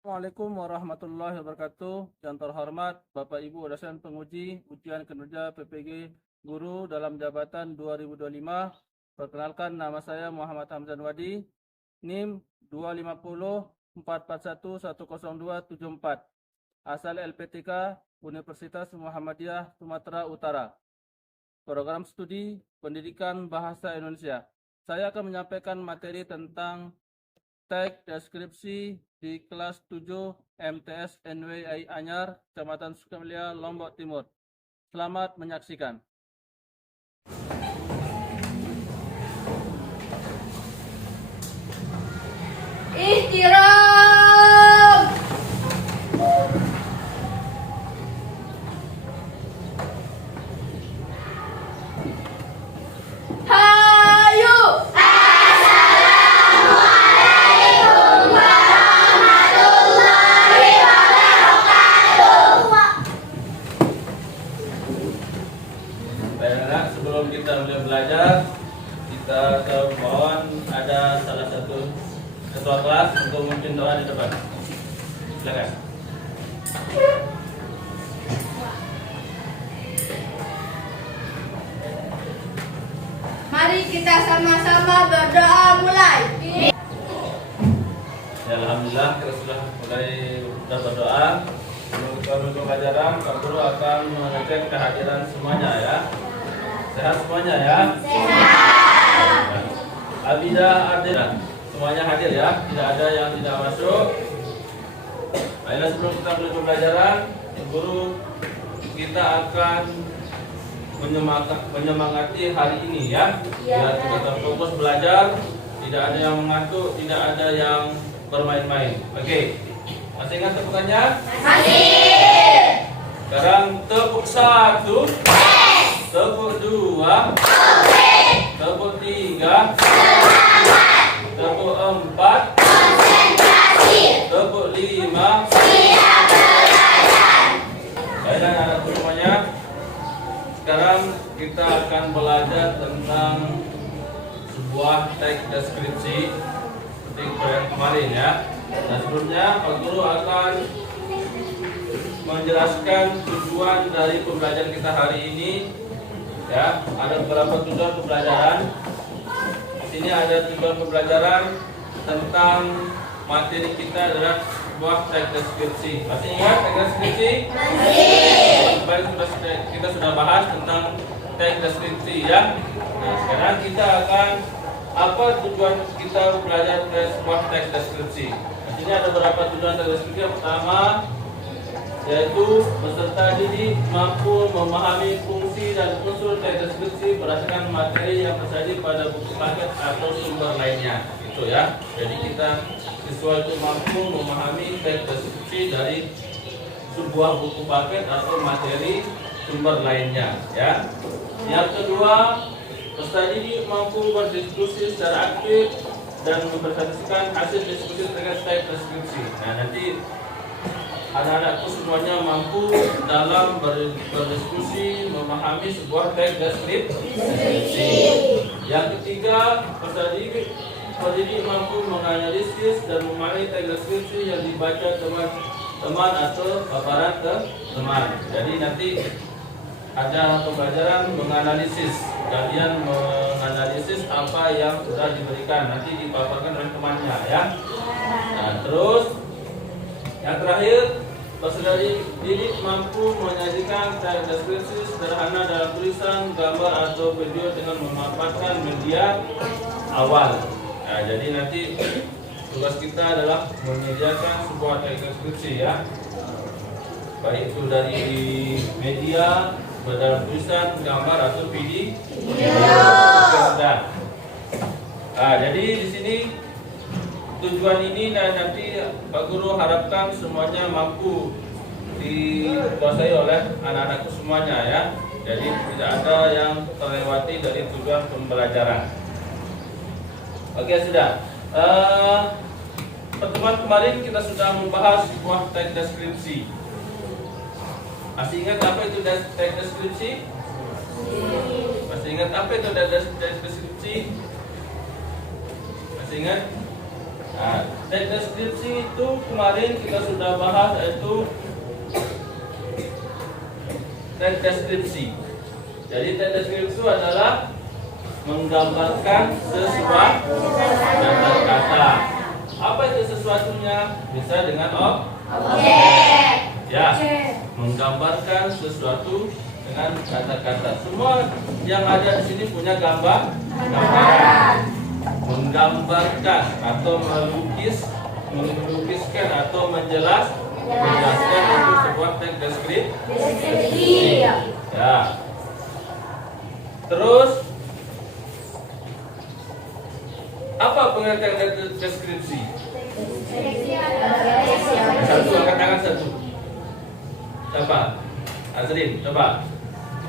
Assalamualaikum warahmatullahi wabarakatuh. Yang terhormat Bapak Ibu dosen penguji ujian kinerja PPG Guru dalam jabatan 2025. Perkenalkan, nama saya Muhammad Hamzan Wadi, NIM 25044110274, asal LPTK Universitas Muhammadiyah Sumatera Utara. Program Studi Pendidikan Bahasa Indonesia. Saya akan menyampaikan materi tentang teks deskripsi di kelas 7 MTS NWI Anyar, Kecamatan Sukamulia, Lombok Timur. Selamat menyaksikan. Istirahat. Hayu. Assalamualaikum warahmatullahi wabarakatuh. Baiklah, sebelum kita mulai belajar, kita mohon ada salah satu ketua kelas untuk memimpin doa di depan. Silakan. Mari kita sama-sama berdoa mulai. Ya, alhamdulillah kita sudah mulai berdoa. Sebelum kita mulai pembelajaran, Pak Guru akan mengecek kehadiran semuanya ya. Sehat semuanya ya. Sehat. Abida Ardina, semuanya hadir ya. Tidak ada yang tidak masuk. Baiklah, sebelum kita mulai pembelajaran, Guru kita akan menyemangati hari ini ya. Biar kita fokus belajar, tidak ada yang mengantuk, tidak ada yang bermain-main. Oke. Masih ingat tepukannya? Masih. Sekarang tepuk 1, tepuk 2, tepuk 3, tepuk 4, tepuk 5. Baiklah anak semuanya. Sekarang kita akan belajar tentang sebuah teks deskripsi seperti yang kemarin ya. Dan sebelumnya Pak Guru akan menjelaskan tujuan dari pembelajaran kita hari ini. Ya, ada beberapa tujuan pembelajaran. Di sini ada tujuan pembelajaran tentang materi kita adalah sebuah teks deskripsi. Masih ingat teks deskripsi? Masih. Kemarin kita sudah bahas tentang teks deskripsi ya. Nah, sekarang kita akan apa tujuan kita belajar sebuah teks deskripsi. Di sini ada beberapa tujuan teks deskripsi. Yang pertama yaitu peserta didik mampu memahami fungsi dan unsur teks deskripsi berdasarkan materi yang tersaji pada buku paket atau sumber lainnya. Itu ya. Jadi kita siswa itu mampu memahami teks deskripsi dari sebuah buku paket atau materi sumber lainnya ya. Yang kedua, peserta didik mampu berdiskusi secara aktif dan mempresentasikan hasil diskusi terkait teks deskripsi. Nah, nanti anak-anakku semuanya mampu dalam berdiskusi memahami sebuah teks deskripsi. Yang ketiga, peserta didik mampu menganalisis dan memahami teks deskripsi yang dibaca teman atau paparan ke teman. Jadi nanti ada pembelajaran menganalisis. Kalian menganalisis apa yang sudah diberikan, nanti dipaparkan oleh temannya ya. Nah, terus yang terakhir, peserta didik mampu menyajikan teks deskripsi sederhana dalam tulisan, gambar atau video dengan memanfaatkan media awal. Nah, jadi nanti tugas kita adalah menyediakan sebuah teks deskripsi ya, baik itu dari media, dalam tulisan, gambar atau video. Nah, jadi di sini tujuan ini dan nanti Pak Guru harapkan semuanya mampu dikuasai oleh anak-anakku semuanya ya. Jadi tidak ada yang terlewati dari tujuan pembelajaran. Oke, sudah. Pertemuan kemarin kita sudah membahas sebuah teks deskripsi. Masih ingat apa itu teks deskripsi? Masih ingat apa itu teks deskripsi? Masih ingat? Nah, teks deskripsi itu kemarin kita sudah bahas, yaitu teks deskripsi. Jadi teks deskripsi itu adalah menggambarkan sesuatu kata-kata. Apa itu sesuatunya? Bisa dengan Objek. ya, menggambarkan sesuatu dengan kata-kata. Semua yang ada di sini punya gambaran. Menggambarkan atau melukiskan atau menjelaskan itu sebuah teks deskripsi. Ya. Terus apa pengertian teks deskripsi? Satu, angkat tangan satu. Coba, Azrin, coba.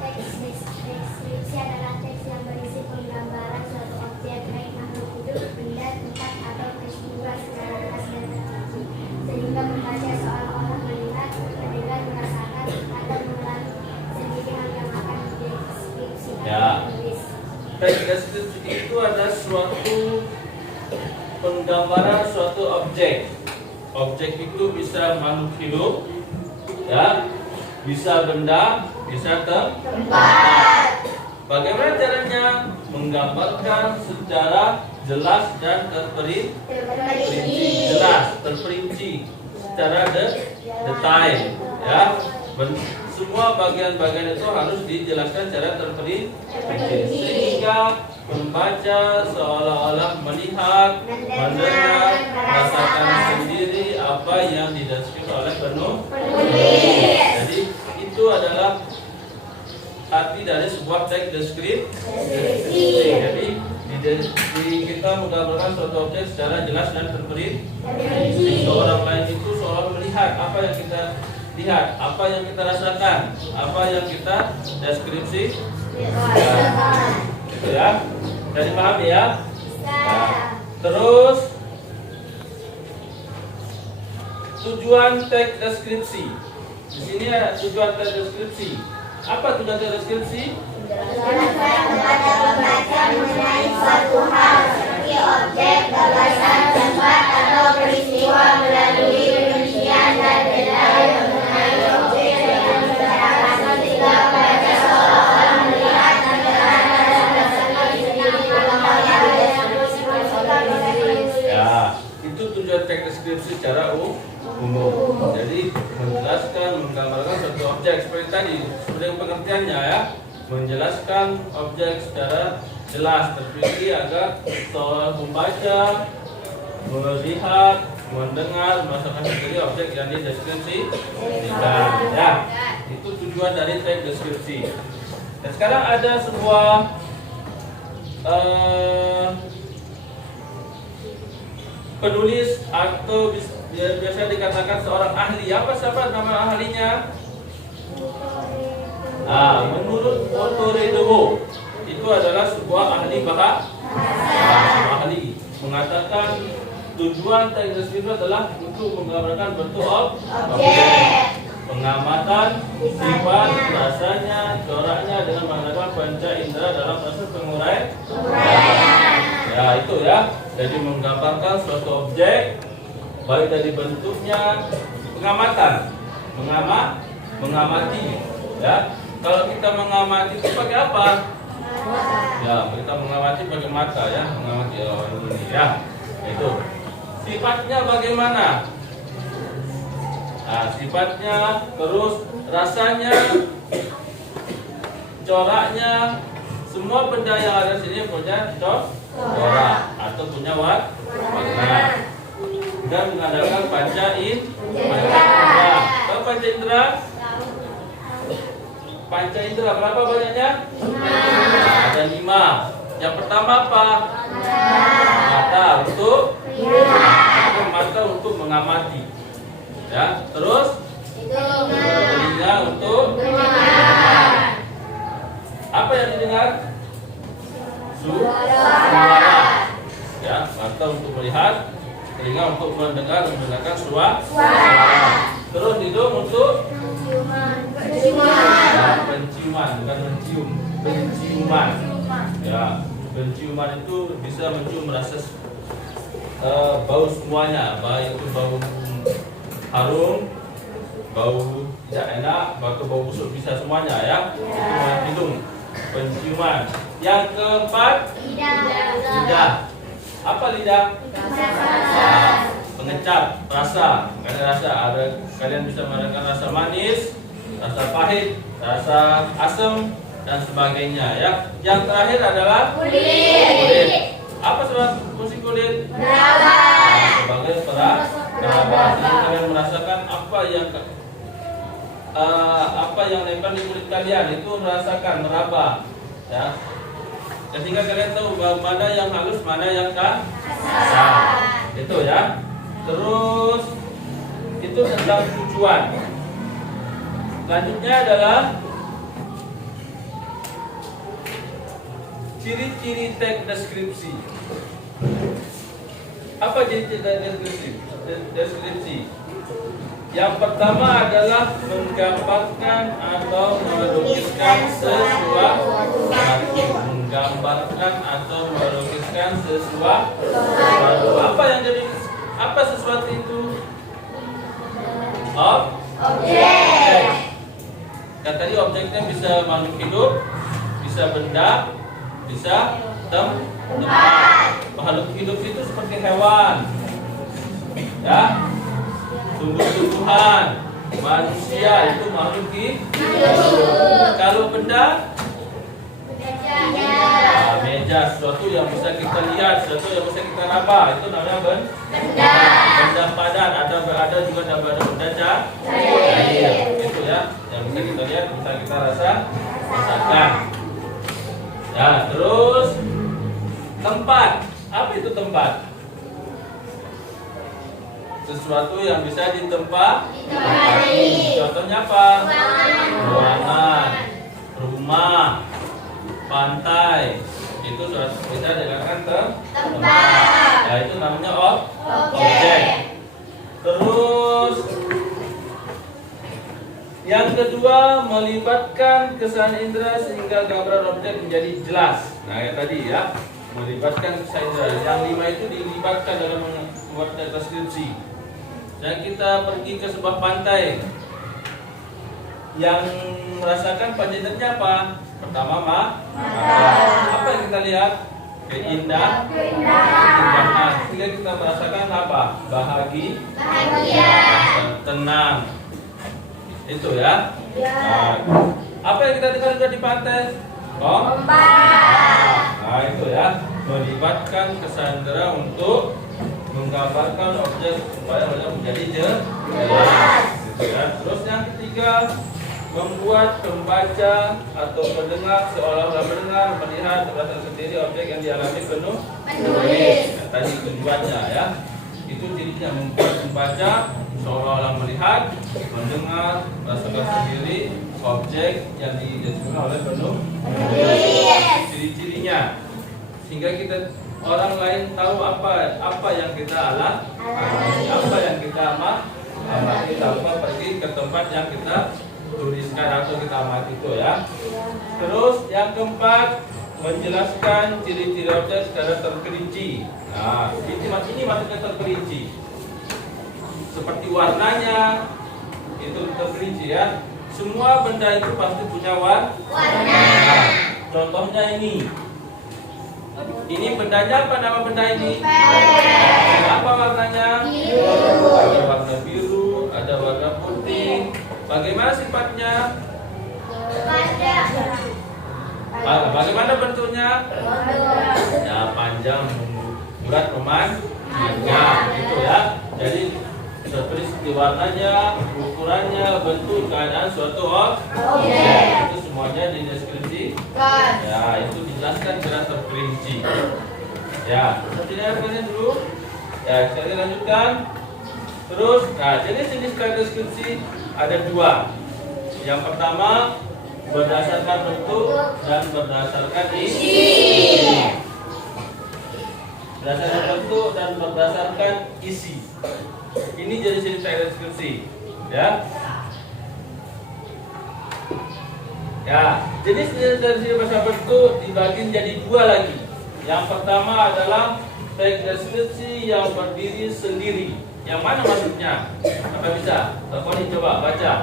Teks deskripsi adalah teks yang berisi penggambaran suatu objek, baik makhluk hidup, benda, tempat, atau peristiwa secara jelas dan terperinci, sehingga membaca seolah-olah melihat, mendengar, merasakan, atau mengalami sendiri hal yang akan dideskripsikan Ya. penulis. Teks deskripsi itu ada suatu penggambaran suatu objek. Objek itu bisa makhluk hidup, ya, bisa benda, bisa tempat. Bagaimana caranya? Menggambarkan secara jelas dan terperinci, jelas, terperinci, secara detail, ya. Semua bagian-bagian itu harus dijelaskan secara terperinci, sehingga membaca seolah-olah melihat, mendengar, merasakan sendiri apa yang dideskripsi oleh penulis. Jadi itu adalah arti dari sebuah teks deskripsi. Jadi kita menggambarkan suatu objek secara jelas dan terperinci. Seorang lain itu seolah melihat apa yang kita lihat, apa yang kita rasakan, apa yang kita deskripsi. Itu ya. Jadi paham ya? Nah, terus tujuan teks deskripsi. Di sini ada tujuan teks deskripsi. Apa tujuan teks deskripsi? Menjelaskan kepada pembaca mengenai suatu hal seperti objek, gagasan, tempat, atau peristiwa melalui rincian dan detail mengenai objek yang dibicarakan, sehingga pembaca seolah-olah melihat, mendengar, dan merasakan sendiri hal yang dideskripsikan oleh penulis. Ya, itu tujuan teks deskripsi secara umum. Jadi menjelaskan, menggambarkan suatu objek seperti tadi, seperti pengertiannya ya, menjelaskan objek secara jelas, terperinci agar seolah membaca, melihat, mendengar, merasakan sendiri objek yang dideskripsikan. Ya, itu tujuan dari teks deskripsi. Dan sekarang ada sebuah penulis atau biasa dikatakan seorang ahli. Siapa nama ahlinya? Menurut Otoredowo itu adalah sebuah ahli ahli mengatakan tujuan teks deskripsi adalah untuk menggambarkan bentuk objek, pengamatan, sifat, rasanya, coraknya dengan menggunakan panca indera dalam proses penguraian. Ya, itu ya. Jadi menggambarkan suatu objek baik dari bentuknya, pengamatan, mengamati, ya. Kalau kita mengamati itu pakai apa? Ya, kita mengamati pakai mata ya, mengamati ini ya. Itu. Sifatnya bagaimana? Nah, sifatnya, terus rasanya, coraknya, semua benda yang ada di sini punya corak atau punya warna. Dan mengadakan panca indera. Tahu panca indera? Panca indera berapa banyaknya? 5. Ada 5. Yang pertama apa? Mata untuk mata untuk mengamati. Ya, terus telinga untuk mendengar. Apa yang didengar? Suara. Ya, mata untuk melihat, telinga untuk mendengar, mendengarkan suara. Terus hidung untuk penciuman, bukan mencium, penciuman. Ya, penciuman itu bisa mencium rasa bau semuanya, baik itu bau harum, bau tidak enak, atau bau busuk bisa semuanya ya. Itu hidung, penciuman. Yang keempat, lidah. Apa lidah? Pengecap rasa. Kalian bisa merasakan rasa manis, rasa pahit, rasa asam dan sebagainya ya. Yang terakhir adalah kulit. Apa sebab fungsi kulit? Sebagai perawat. Jadi kalian merasakan apa yang nempel di kulit kalian itu merasakan meraba ya. Sehingga kalian tahu mana yang halus, mana yang kasar. Itu ya. Terus itu tentang tujuan. Selanjutnya adalah ciri-ciri teks deskripsi. Apa ciri-ciri deskripsi? Yang pertama adalah menggambarkan atau melukiskan sesuatu. Apa yang jadi sesuatu itu? Objek. Dan tadi objeknya bisa makhluk hidup, bisa benda, bisa tempat. Makhluk hidup itu seperti hewan, ya, tumbuh-tumbuhan, manusia itu makhluk hidup. Kalau benda, meja, sesuatu yang bisa kita lihat, sesuatu yang bisa kita raba, itu namanya benda. Benda padat, ada juga benda cair, itu ya, yang bisa kita lihat, bisa kita rasakan. Ya, terus tempat. Apa itu tempat? Sesuatu yang bisa ditempati. Contohnya apa? Ruangan, rumah, pantai. Itu bisa dikatakan tempat. Ya, itu namanya objek. Terus yang kedua, melibatkan kesan indera sehingga gambaran objek menjadi jelas. Nah, ya tadi ya, melibatkan kesan indera. Yang 5 itu dilibatkan dalam membuat deskripsi. Dan kita pergi ke sebuah pantai. Yang merasakan panjangnya apa? Pertama, apa yang kita lihat? Keindahan. Sehingga kita merasakan apa? Bahagia. Tenang. Itu ya. Nah, apa yang kita dengar juga di pantai? Nah, itu ya. Melibatkan kesan indera untuk menggambarkan objek supaya objek menjadi jelas. Gitu ya. Terus yang ketiga, membuat pembaca atau pendengar seolah-olah mendengar, melihat, merasakan sendiri objek yang dialami penulis. Nah, tadi tujuannya ya. Itu cirinya, membuat pembaca seolah-olah melihat, mendengar, merasakan sendiri objek yang dijelaskan oleh penulis. Ciri-cirinya, sehingga kita orang lain tahu apa yang kita alami, apa yang kita amati, tanpa pergi ke tempat yang kita tuliskan atau kita amati itu ya. Terus yang keempat, menjelaskan ciri-ciri objek secara terperinci. Nah, ini maksudnya terperinci. Seperti warnanya itu terperinci ya. Semua benda itu pasti punya warna. Contohnya ini. Ini bendanya apa, nama benda ini? Apa warnanya? Biru. Ada warna biru, ada warna putih. Bagaimana sifatnya? Bagaimana bentuknya? Ya, panjang, bulat, memanjang, gitu ya. Jadi seperti warnanya, ukurannya, bentuk, keadaan suatu objek. Itu semuanya dideskripsikan. Ya, itu dijelaskan secara terperinci. Ya, sepertinya kalian dulu. Ya, saya lanjutkan. Terus, nah, jenis-jenis deskripsi ada 2. Yang pertama, berdasarkan bentuk dan berdasarkan isi. Berdasarkan bentuk dan berdasarkan isi. Ini jenis-jenis deskripsi, ya. Ya, jenis-jenis deskripsi bahasa bentuk dibagi jadi 2 lagi. Yang pertama adalah teks deskripsi yang berdiri sendiri. Yang mana maksudnya? Apa bisa? Telepon coba baca.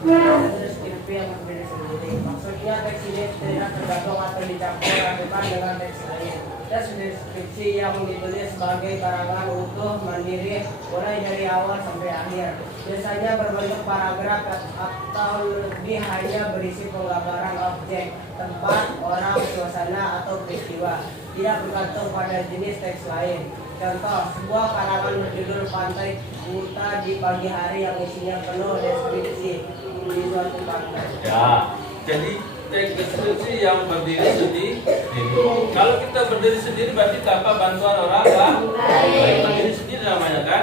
Deskripsi yang berbeda sendiri. Maksudnya teks ini tidak tergantung atau dicampur adukan dengan teks lain. Teks deskripsi yang ditulis sebagai karangan utuh mandiri mulai dari awal sampai akhir. Biasanya berbentuk paragraf atau lebih hanya berisi penggambaran objek, tempat, orang, suasana, atau peristiwa. Tidak bergantung pada jenis teks lain. Contoh, sebuah karangan berjudul Pantai Kuta di Pagi Hari yang isinya penuh deskripsi di suatu pantai. Ya, jadi teks deskripsi yang berdiri sendiri. Kalau kita berdiri sendiri berarti tanpa bantuan orang lain. Berdiri sendiri namanya kan.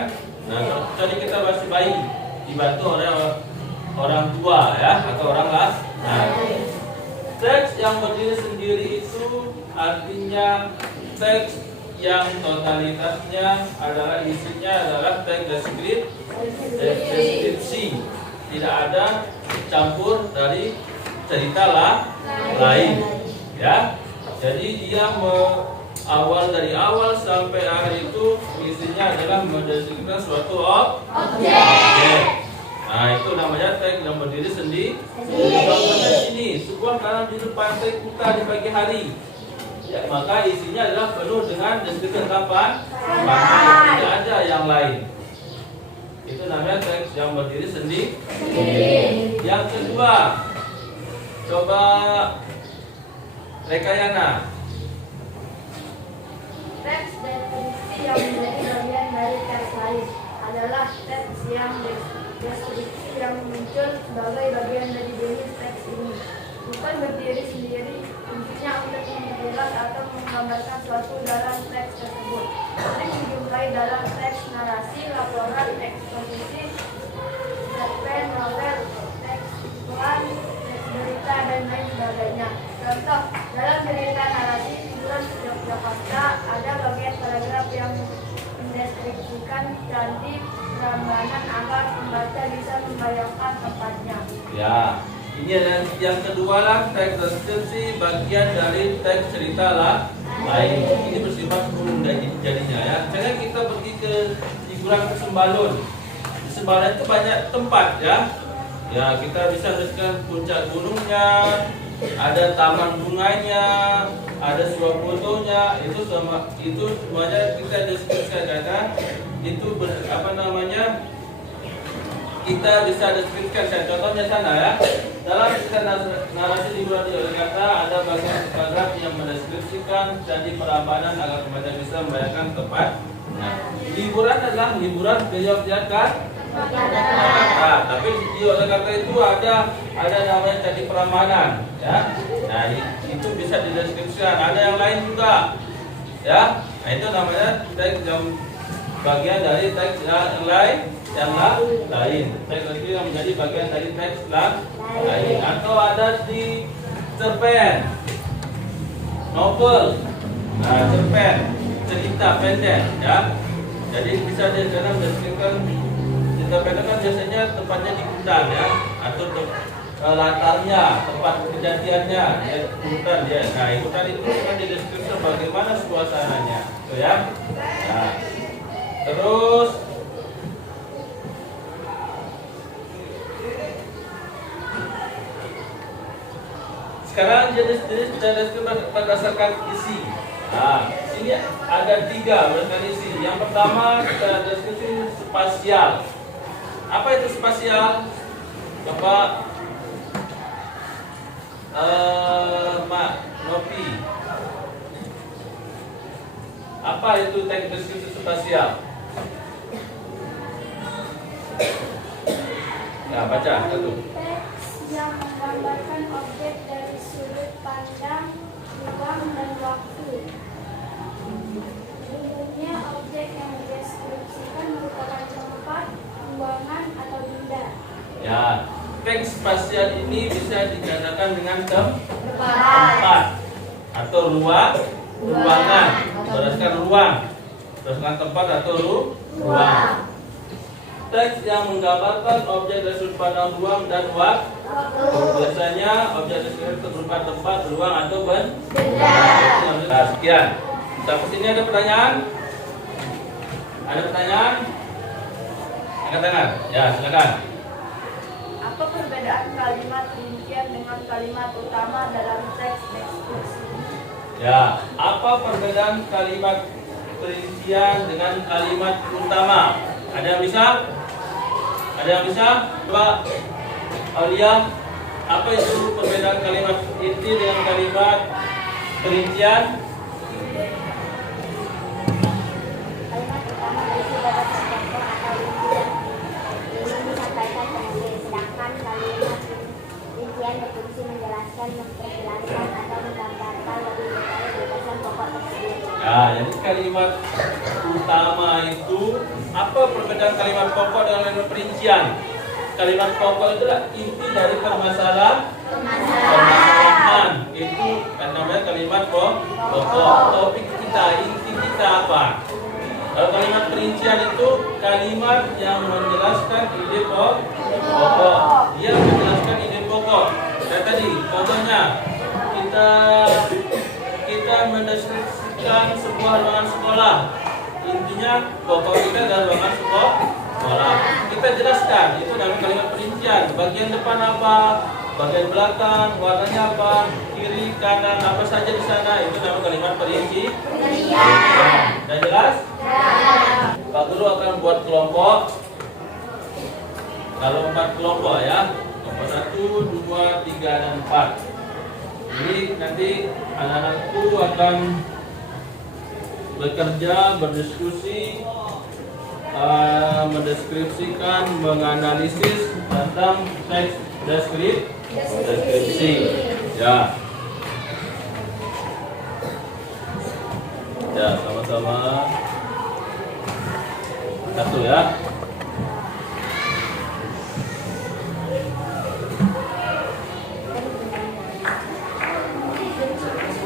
Nah, jadi kita masih bayi dibantu oleh orang tua ya atau orang lain. Nah, teks yang berdiri sendiri itu artinya teks yang totalitasnya adalah isinya adalah teks deskripsi, tidak ada campur dari cerita lain, ya. Jadi dia dari awal sampai akhir itu isinya adalah mendeskripsikan suatu objek. Nah, itu namanya teks yang berdiri sendiri. Contohnya sini, sebuah karangan judul Pantai Kuta di Pagi Hari. Ya, maka isinya adalah penuh dengan deskripsi kapan, tidak ada yang lain. Itu namanya teks yang berdiri sendiri. Yang kedua, coba Rekayana. Teks deskripsi yang menjadi bagian dari teks lain adalah teks yang deskripsi yang muncul sebagai bagian dari jenis teks ini. Bukan berdiri sendiri, intinya untuk memperjelas atau menggambarkan suatu dalam teks tersebut. Sering dijumpai dalam teks narasi, laporan, eksposisi, cerpen, novel, teks iklan, teks berita, dan lain sebagainya. Contoh, dalam cerita narasi Figuran Yogyakarta ada bagian paragraf yang mendeskripsikan candi Prambanan agar pembaca bisa membayangkan tempatnya. Ya, ini adalah yang kedua lah teks deskripsi bagian dari teks cerita lain. Ini bersifat umum jadinya ya. Misalnya kita pergi ke hiburan ke Sembalun. Di Sembalun itu banyak tempat ya. Ya, kita bisa lihat puncak gunungnya, ada taman bunganya, ada suap fotonya, itu semuanya kita deskripsikan karena itu kita bisa deskripsikan. Contohnya sana ya, dalam kisah narasi di bulan Yogyakarta ada bagian paragraf yang mendeskripsikan candi Prambanan agar pembaca bisa membayangkan tempat. Nah, liburan adalah liburan ke Yogyakarta. Nah, tapi di Yogyakarta itu ada namanya candi Prambanan ya. Nah, itu bisa dideskripsikan. Ada yang lain juga ya. Nah, itu namanya teks yang bagian dari teks yang lain. Teks itu yang menjadi bagian dari teks lain. Atau ada di cerpen, novel, cerpen, cerita pendek ya. Jadi bisa dideskripsikan. Cerita pendek kan biasanya tempatnya di hutan ya, atau latarnya, tempat kejadiannya, hutan ya. Nah, hutan itu kan dideskripsikan bagaimana suasananya, tuh ya. Nah, terus sekarang jenis-jenis deskripsi berdasarkan isi. Nah, sini ada 3 berdasarkan isi. Yang pertama kita deskripsi spasial. Apa itu spasial? Coba Mak Nopi. Apa itu teks deskripsi spasial? Nah, baca satu. Teks yang menggambarkan objek dari sudut pandang, ruang, dan waktu. Umumnya objek yang dideskripsikan merupakan tempat, ruangan, atau benda. Ya, teks spasial ini bisa dinyatakan dengan tempat atau ruangan, berdasarkan ruang, berdasarkan tempat atau ruang. Teks yang menggambarkan objek dari sudut pandang, ruang, dan waktu. Biasanya objek deskripsi berupa tempat, ruang, atau benda. Nah, sekian. Sampai sini ada pertanyaan? Ada pertanyaan? Angkat tangan. Ya, silakan. Apa perbedaan kalimat rincian dengan kalimat utama dalam teks deskripsi? Ya, apa perbedaan kalimat perincian dengan kalimat utama? Ada yang bisa? Ada yang bisa? Coba Aulia, apa itu perbedaan kalimat inti dengan kalimat perincian? Kalimat utama berisi beberapa pokok atau rincian ingin disampaikan pengantin, sedangkan kalimat rincian berfungsi menjelaskan, memperjelaskan atau menggambarkan lebih detail batasan pokok tersebut. Ya, jadi kalimat utama itu apa perbedaan kalimat pokok dengan kalimat perincian? Kalimat pokok itu adalah inti dari permasalahan. Itu kan namanya kalimat pokok. Topik kita, inti kita apa? Kalau kalimat perincian itu kalimat yang menjelaskan ide pokok. Dia menjelaskan ide pokok. Dan tadi contohnya kita mendeskripsikan sebuah ruangan sekolah. Intinya pokok kita adalah ruangan sekolah. Kita jelaskan, itu namanya kalimat perincian. Bagian depan apa, bagian belakang, warnanya apa, kiri, kanan, apa saja di sana, itu namanya kalimat perincian. Sudah jelas? Pak Guru akan buat kelompok. Kalau 4 kelompok ya, kelompok 1, 2, 3, dan 4. Jadi nanti anak-anakku akan bekerja, berdiskusi, mendeskripsikan, menganalisis tentang teks deskripsi. Ya. Ya, sama-sama. Satu ya.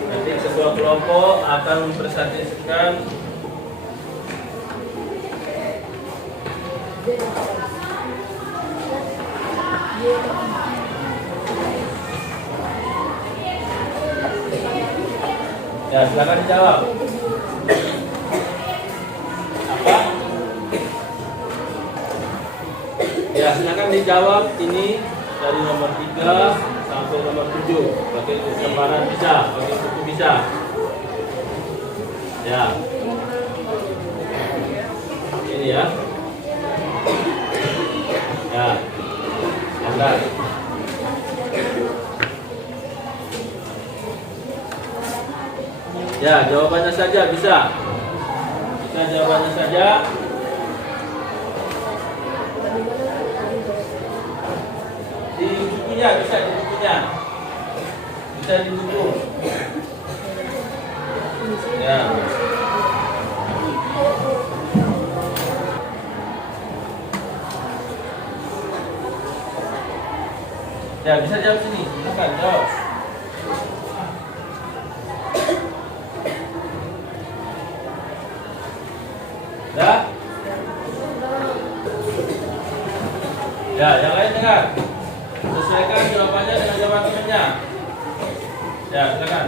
Nanti sebuah kelompok akan mempresentasikan ya, silakan dijawab. Apa? Ya, silakan dijawab ini dari nomor 3 sampai nomor 7. Pakai lembaran bisa, pakai buku bisa. Ya. Ini ya. Ya. Angkat. Ya, jawabannya saja bisa. Bisa jawabannya saja. Di bukunya bisa, di bukunya. Bisa di buku. Ya. Ya, bisa jawab sini. Silakan jawab. Ya. Ya, yang lain dengar. Sesuaikan jawabannya dengan jawaban temannya. Ya, silakan.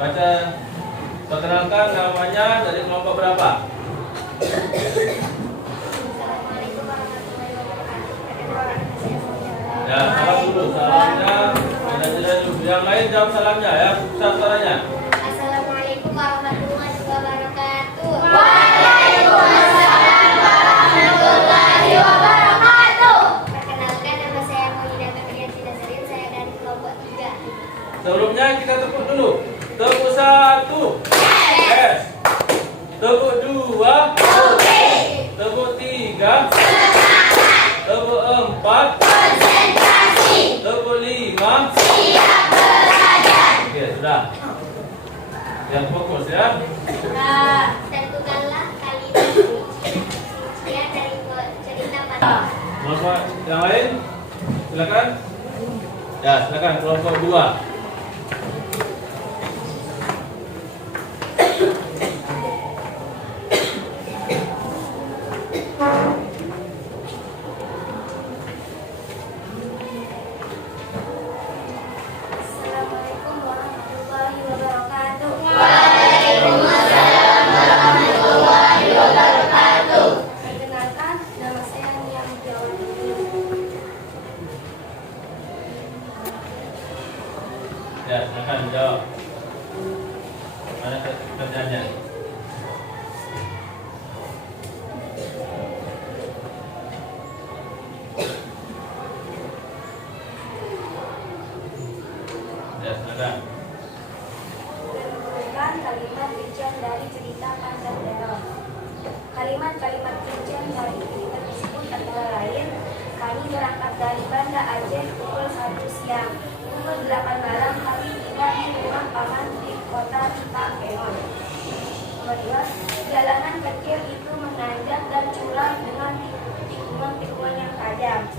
Baca, perkenalkan namanya dari kelompok berapa? Assalamualaikum warahmatullahi wabarakatuh. Ya, salam dulu. Salamnya, ada dulu. Yang lain jawab salamnya ya, besar suaranya. Assalamualaikum warahmatullahi wabarakatuh. Waalaikumsalam warahmatullahi wabarakatuh. Perkenalkan, nama saya Maulida Febrianti Nazarin, saya dari kelompok 3. Sebelumnya kita tepuk dulu. Tepuk 1. Yes. Tepuk 2. Tepuk 3. Tepuk 4. Tepuk 5. Oke, sudah. Yang fokus ya. Tentukanlah kalimat rincian dari cerita pada. Kelompok yang lain, silakan. Ya, silakan kelompok 2. Assalamualaikum warahmatullahi wabarakatuh. Waalaikumsalam Ya, silakan jawab. Mana kerjanya? Ya, silakan. Tentukan kalimat rincian dari cerita Pandan Terong. Kalimat-kalimat rincian dari cerita tersebut antara lain: kami berangkat dari Banda Aceh pukul 1 siang. Pukul 8 malam kami tiba di rumah paman di kota Takengon. Nomor 2, jalanan kecil itu menanjak dan curam dengan tikungan-tikungan yang tajam.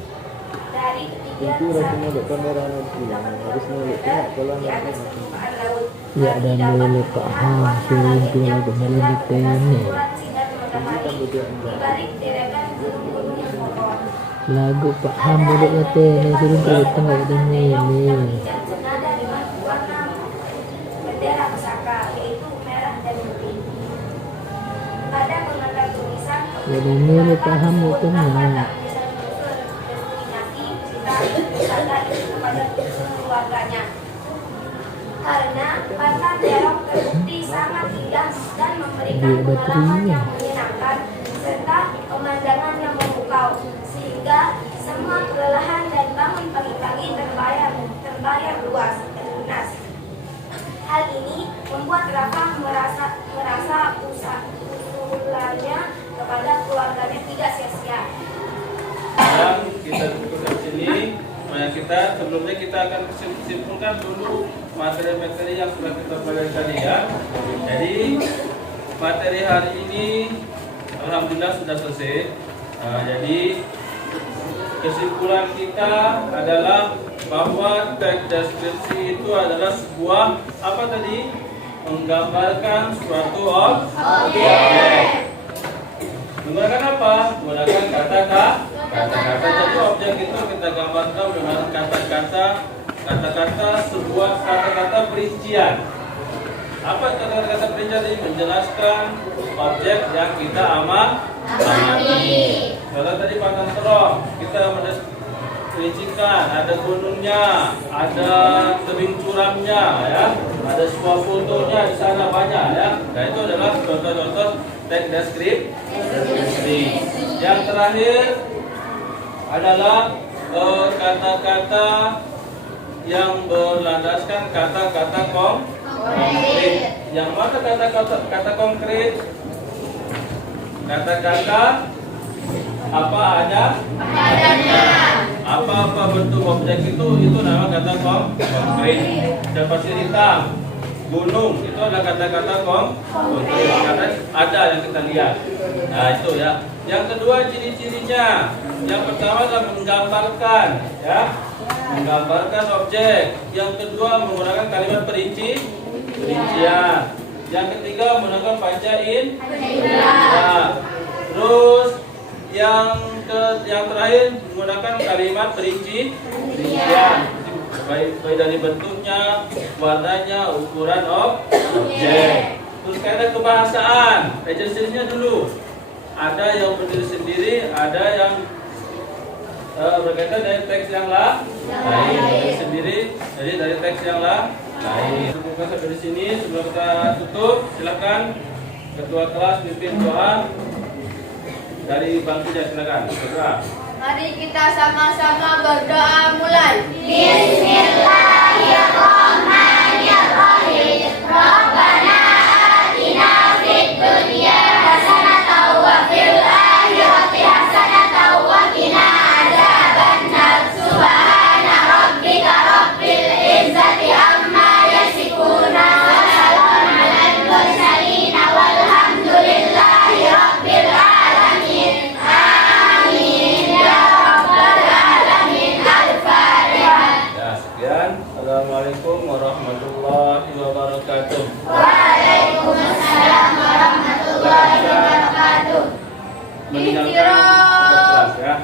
Dari ketinggian Itu rasanya sampai ada kamera lagi, harus nolak tengok kalau di atas nanti. permukaan laut. Ya, dan boleh paham selingkuh kembali di ini. Lagu Pak Ham boleh kata ni suruh kalau tengok dan ini. Senada dengan warna bendera pusaka, yaitu merah dan putih. Pada mengenal tulisan Jadi ni boleh paham betul ni. kepada keluarganya. Karena Pandan Terong terbukti sangat indah dan memberikan Dia pengalaman baterainya. yang menyenangkan serta pemandangan yang memukau, sehingga semua kelelahan dan bangun pagi-pagi terbayar luas dan lunas. Hal ini membuat Rafa merasa usahanya kepada keluarganya tidak sia-sia. Sekarang kita cukupkan sini. Kita sebelumnya kita akan simpulkan dulu materi-materi yang sudah kita pelajari tadi ya. Jadi materi hari ini alhamdulillah sudah selesai. Jadi kesimpulan kita adalah bahwa teks deskripsi itu adalah sebuah apa tadi? Menggambarkan suatu objek. Menggunakan apa? Menggunakan kata-kata. Jadi objek itu kita gambarkan dengan kata-kata sebuah kata-kata perincian. Apa kata-kata perincian ini? Menjelaskan objek yang kita amati. Kalau tadi Pandan Terong kita mendeskripsikan ada gunungnya, ada tebing curamnya, ya, ada sebuah fotonya di sana banyak, ya. Nah itu adalah contoh-contoh teks deskripsi. Yang terakhir adalah kata-kata yang berlandaskan kata-kata konkret. Yang mana kata-kata konkret? Kata-kata apa adanya. Apa-apa bentuk objek itu nama kata konkret. Pasir hitam, gunung itu adalah kata-kata konkret karena ada yang kita lihat. Nah itu ya. Yang kedua ciri-cirinya. Yang pertama adalah menggambarkan, ya, menggambarkan objek. Yang kedua menggunakan kalimat perincian. Yang ketiga menggunakan pancain. Nah, terus yang terakhir menggunakan kalimat perincian. Baik dari bentuknya, warnanya, ukuran objek. Terus kaidah kebahasaan, jenis-jenisnya dulu. Ada yang berdiri sendiri, ada yang berkaitan dari teks yang lain. Berdiri sendiri, jadi dari teks yang lain. Buka sampai di sini. Sebelum kita tutup, silakan ketua kelas pimpin doa dari bangkunya, silakan. Mari kita sama-sama berdoa mulai. Bismillahirrahmanirrahim. Rabbana atina fid dunya hasanatan wa fil akhirati hasanatan wa qina adzabannar. Subhana rabbika rabbil izzati amma yasifuna wa salamun alal mursalin walhamdulillahi rabbil alamin. Amin ya rabbal alamin. Al-Fatihah. Ya, sekian. Assalamualaikum warahmatullahi wabarakatuh. Waalaikumsalam warahmatullahi wabarakatuh. Meninggalkan kelas ya.